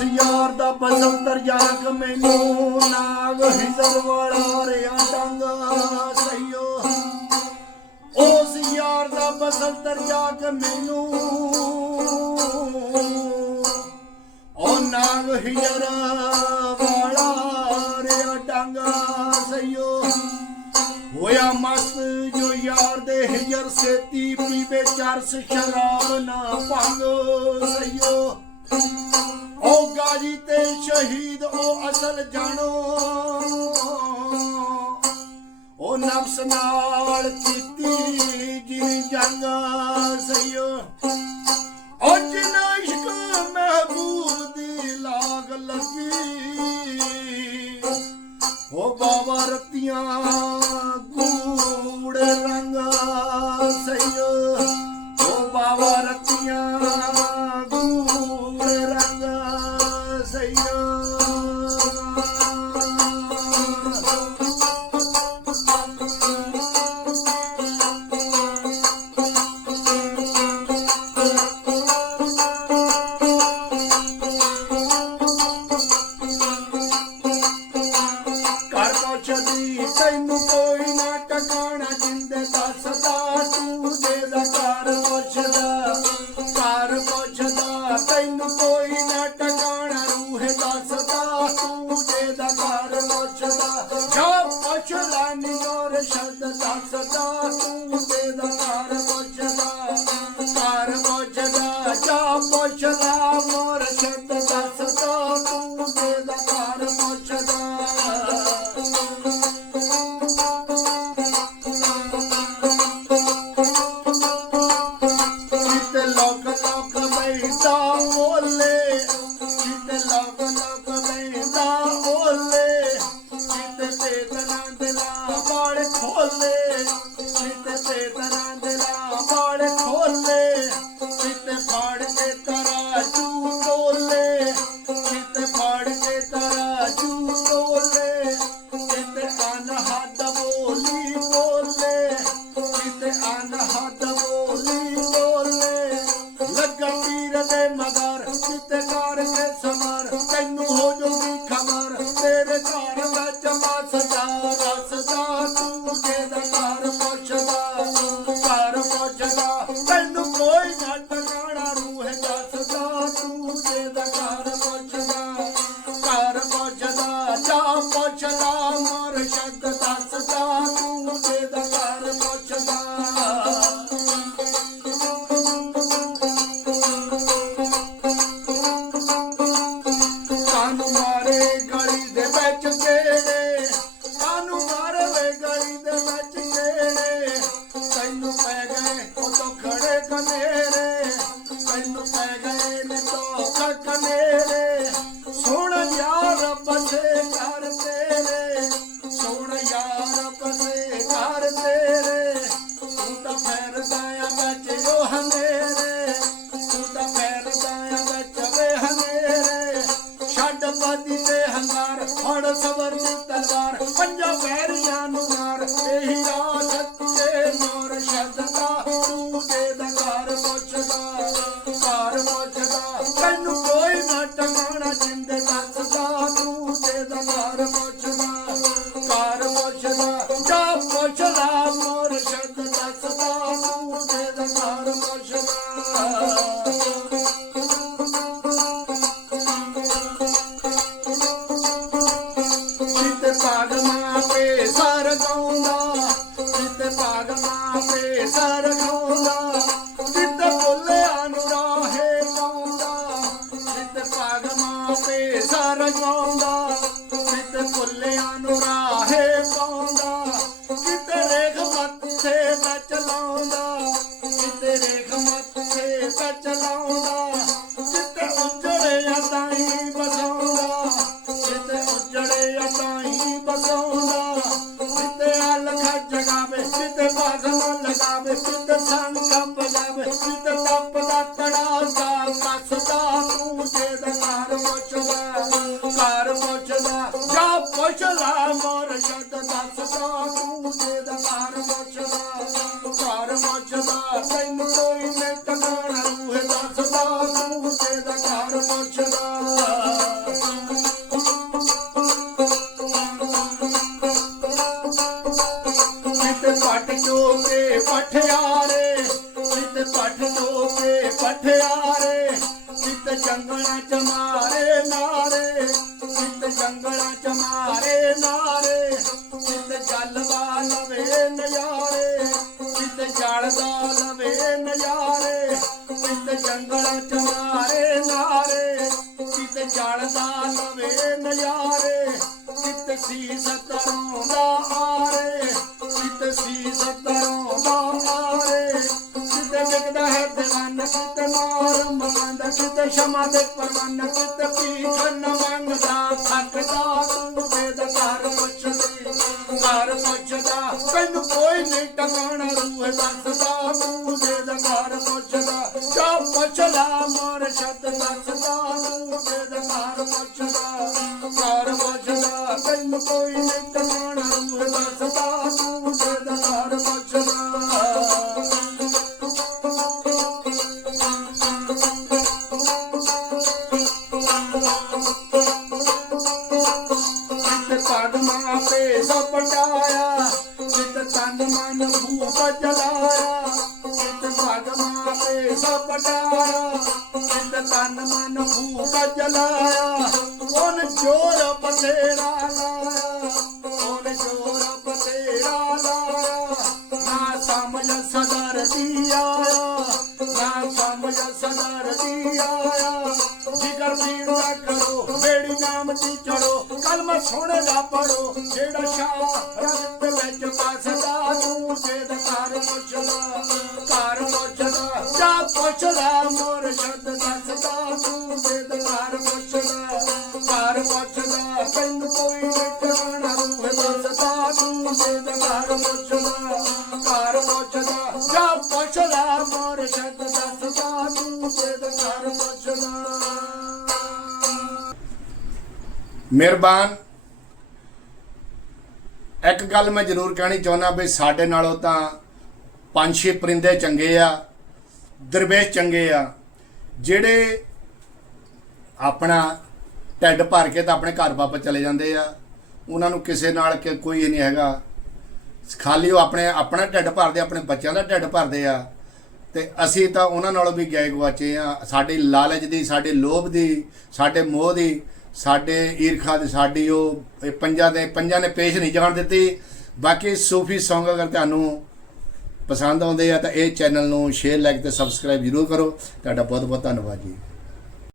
ਉਸ ਯਾਰ ਦਾ ਬਸੰਤਰ ਜਾਗ ਮੈਨੂੰ ਨਾਗ ਹਿਜ਼ਰ ਵਾਲਾ ਰਿਆ ਟੰਗ ਸਈਓ, ਉਸ ਯਾਰ ਦਾ ਬਸੰਤਰ ਜਾਗ ਮੈਨੂੰ ਉਹ ਨਾਗ ਹਿਜ਼ਰ ਵਾਲਾ ਰਿਆ ਟੰਗ ਸਈਓ, ਹੋਇਆ ਮਸਤ ਜੋ ਯਾਰ ਦੇ ਹਿਜਰ ਸੇਤੀ ਪੀਵੇ ਚਰਸ ਸ਼ਰਾਬ ਨਾ ਭੰਗ। ਸਈਓ ਉਹ ਗਾਜੀ ਤੇ ਸ਼ਹੀਦ ਉਹ ਅਸਲ ਜਾਣੋ। ਉਹ ਨਫਸ ਨਾਲ ਕੀਤੀ ਜਿਨ ਜੰਗ ਸਈਓ। ਉਹ ਜਿਨ ਇਸ਼ਕ ਮਹਿਬੂਬ ਦੀ ਲਾਗ ਲੱਗੀ। ਉਹ ਬਾਬਾ ਰਤੀਆਂ ਗੂੜ ਰੰਗ ਸਈਓ। ਉਹ ਬਾਬਾ ਰਤੀਆਂ ਪਹੁੰਚਦਾ ਤੈਨੂੰ ਪੀਰ ਦੇ ਮਗਰ ਤੂੰ ਤਾਂ ਫੇਰਦਾ ਆ ਹਨੇਰੇ। ਛੱਡ ਬਾਦੀ ਤੇ ਹੰਗਾਰ, ਫੜ ਸਬਰ ਦੀ ਤਲਵਾਰ, ਪੰਜਾ ਵੈਰੀਆਂ ਨੂੰ ਮਾਰ। ਇਹੀ ਰਾਹ ਸੱਚੇ ਮੋਰ ਸ਼ਬਦ ਤੂੰ ਦੇ ਦਾ ਪੁੱਛਦਾ, ਘਰ ਪੁੱਛਦਾ, ਤੈਨੂੰ ਕੋਈ ਨਾ ਟਮਾਣਾ ਜਿੰਦੇ ਮਾਪੇ ਸਰ ਗਾਉਂਦਾ ਜਿੱਤੇ ਨੂੰ ਰਾਹੇ ਪਾਉਂਦਾ ਜਿੱਤੇ ਰੇਖ ਮੱਥੇ ਵਿੱਚ ਲਾਉਂਦਾ ਜਿੱਤੇ ਰੇਖ ਮੱਥੇ ਵਿੱਚ ਲਾਉਂਦਾ ਜਿੱਤੇ ਉਜੜਿਆ ਤਾਈ ਬਸਾਉਂਦਾ ਜਿੱਤੇ ਉਜੜਿਆ ਤਾਈ ਬਸਾਉਂਦਾ ਜਿੱਤੇ ਅਲਖਾ ਜਗਾਵੇ ਜਿੱਤੇ ਬਾਜ਼ਮ ਲਗਾਵੇ ਜਿੱਤੇ ਸੰਗ ਕੰਪ ਜਾਵੇ ਜਿੱਤੇ ਤੈਨੂੰ ਕੋਈ ਨੇ ਟਿਕਾਣਾ ਹੈ ਦੱਸਦਾ, ਤੂੰ ਤੇ ਦਾ ਘਰ ਪੁੱਛਦਾ। ਕਿਤੇ ਪੱਟ ਚੋਕੇ ਪਠਿਆਰੇ ਕਿਤੇ ਪੱਟ ਚੋਕੇ ਪਠਿਆਰੇ ਕਿਤੇ ਜੰਗਲਾਂ ਚ ਮਾਰ ਚਿੱਤ ਜਲਦਾ ਲਵੇ ਨਜ਼ਾਰੇ, ਚਿੱਤ ਸੀ ਸਤਰੋਂ ਦਾ ਆਰੇ ਚਿੱਤ ਸੀ ਸਤਰੋਂ ਦਾ ਆਰੇ ਚਿੱਤ ਵਿਕਦਾ ਹੈ ਦਿਵਾਨ ਚਿੱਤ ਮਾਰ ਮੰਗਦਾ, ਚਿੱਤ ਸ਼ਮਾ ਦੇ ਪਰਵਾਨ, ਚਿੱਤ ਪੀਖਨ ਮੰਗਦਾ। ਥੱਕਦਾ ਤੂੰ ਵੇਦ ਘਰ ਪੁੱਛਦੀ ਘਰ ਪੁੱਛਦਾ, ਤੈਨੂੰ ਕੋਈ ਨਹੀਂ ਟਿਕਾਣਾ, ਰੂਹ ਦੱਸਦਾ ਤੂੰ ਵੇਦ ਘਰ ਪੁੱਛਦਾ। ਜਾ ਪੁੱਛਦਾ, ਮੋਰ ਸ਼ਬਦ ਦੱਸਦਾ ਤੂੰ ਵੇਦ ਘਰ ਪੁੱਛਦਾ ਘਰ ਪੁੱਛਦਾ ਤੈਨੂੰ ਕੋਈ ਨਹੀਂ ਟਿਕਾਣਾ ਰੂਹ ਦੱਸਦਾ ਤੂੰ ਵੇਦ ਪੁੱਛਦਾ ਚਿੱਤ ਪਦਮਾ ਪੇ ਸਪਟਾਇਆ ਤਨ ਮਨ ਭੂਪ ਜਲਾਇਆ ਉਹਨ ਜੋਰ ਬਥੇਰਾ ਲਾਇਆ ਉਹਨ ਜੋਰ ਬਥੇਰਾ ਲਾਇਆ ਨਾ ਸਮਝ ਸਦਰ ਦੀ ਆਇਆ। ਨਾ ਸਮਝ ਸਦਰ ਦੀ ਆਇਆ। ਜਿਗਰ ਪੀੜ ਦਾ ਕਰੋ ਬੇੜੀ ਨਾਮ ਦੀ ਚੜੋ। ਕਲਮਾ ਸੋਹਣੇ ਦਾ ਪੜੋ, ਜਿਹੜਾ ਸ਼ਾਹ ਰੰਗ ਵਿੱਚ ਵਸਦਾ, ਤੂੰ ਜੇਦ ਤੂੰ ਜੇਦ ਘਰ ਪੁੱਛਦਾ ਘਰ ਪੁੱਛਦਾ ਤੈਨੂੰ ਕੋਈ ਨਿਕਲਣਾ ਰੂਹ ਦੱਸਦਾ ਤੂੰ ਜੇਦ ਘਰ ਪੁੱਛਦਾ ਘਰ ਪੁੱਛਦਾ ਜਾ ਪੁੱਛਦਾ ਮੋਰ ਸ਼ਬਦ ਦੱਸਦਾ ਤੂੰ ਜੇਦ ਘਰ ਪੁੱਛਦਾ ਮਿਹਰਬਾਨ। ਇੱਕ ਗੱਲ ਮੈਂ ਜ਼ਰੂਰ ਕਹਿਣੀ ਚਾਹੁੰਦਾ ਵੀ ਸਾਡੇ ਨਾਲੋਂ ਤਾਂ ਪੰਜ ਛੇ ਪਰਿੰਦੇ ਚੰਗੇ ਆ, ਦਰਵੇਸ਼ ਚੰਗੇ ਆ, ਜਿਹੜੇ ਆਪਣਾ ਢਿੱਡ ਭਰ ਕੇ ਤਾਂ ਆਪਣੇ ਘਰ ਵਾਪਸ ਚਲੇ ਜਾਂਦੇ ਆ। ਉਹਨਾਂ ਨੂੰ ਕਿਸੇ ਨਾਲ ਕਿ ਕੋਈ ਨਹੀਂ ਹੈਗਾ। ਖਾਲੀ ਉਹ ਆਪਣੇ, ਆਪਣਾ ਢਿੱਡ ਭਰਦੇ, ਆਪਣੇ ਬੱਚਿਆਂ ਦਾ ਢਿੱਡ ਭਰਦੇ ਆ। ਤੇ ਅਸੀਂ ਤਾਂ ਉਹਨਾਂ ਨਾਲੋਂ ਵੀ ਗਏ ਗਵਾਚੇ ਆ। ਸਾਡੀ ਲਾਲਚ ਦੀ, ਸਾਡੇ ਲੋਭ ਦੀ, ਸਾਡੇ ਮੋਹ ਦੀ, ਸਾਡੇ ਈਰਖਾ ਦੀ, ਸਾਡੀ ਉਹ ਇਹ ਪੰਜਾਂ ਦੇ, ਪੰਜਾਂ ਨੇ ਪੇਸ਼ ਨਹੀਂ ਜਾਣ ਦਿੱਤੀ। ਬਾਕੀ ਸੂਫੀ ਸੌਂਗ ਅਗਰ ਤੁਹਾਨੂੰ ਪਸੰਦ ਆਉਂਦੇ ਆ ਤਾਂ ਇਹ ਚੈਨਲ ਨੂੰ ਸ਼ੇਅਰ ਲਾਈਕ ਤੇ ਸਬਸਕ੍ਰਾਈਬ ਜ਼ਰੂਰ ਕਰੋ। ਤੁਹਾਡਾ ਬਹੁਤ ਬਹੁਤ ਧੰਨਵਾਦ ਜੀ।